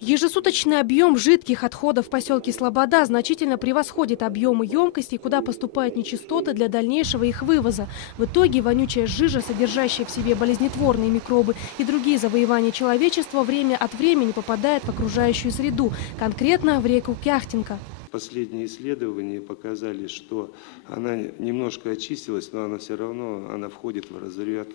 Ежесуточный объем жидких отходов в поселке Слобода значительно превосходит объемы емкостей, куда поступают нечистоты для дальнейшего их вывоза. В итоге вонючая жижа, содержащая в себе болезнетворные микробы и другие завоевания человечества, время от времени попадает в окружающую среду, конкретно в реку Кяхтинка. Последние исследования показали, что она немножко очистилась, но она все равно входит в разряд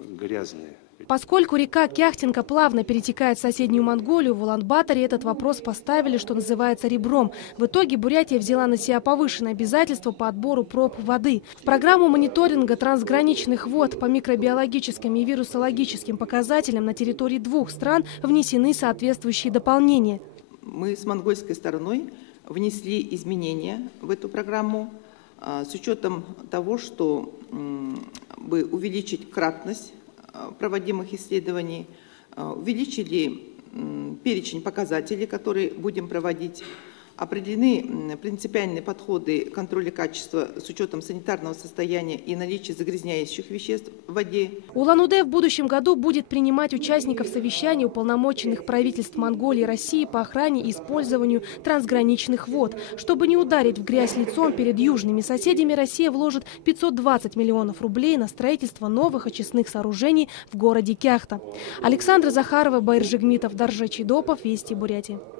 грязная. Поскольку река Кяхтинка плавно перетекает в соседнюю Монголию, в Улан-Баторе этот вопрос поставили, что называется, ребром. В итоге Бурятия взяла на себя повышенное обязательство по отбору проб воды. В программу мониторинга трансграничных вод по микробиологическим и вирусологическим показателям на территории двух стран внесены соответствующие дополнения. Мы с монгольской стороной внесли изменения в эту программу с учетом того, что бы увеличить кратность проводимых исследований, увеличили перечень показателей, которые будем проводить, определены принципиальные подходы контроля качества с учетом санитарного состояния и наличия загрязняющих веществ в воде. Улан-Удэ в будущем году будет принимать участников совещаний уполномоченных правительств Монголии и России по охране и использованию трансграничных вод. Чтобы не ударить в грязь лицом перед южными соседями, Россия вложит 520 миллионов рублей на строительство новых очистных сооружений в городе Кяхта. Александра Захарова, Баир Жигмитов, Даржа Чидопов, Вести Бурятии.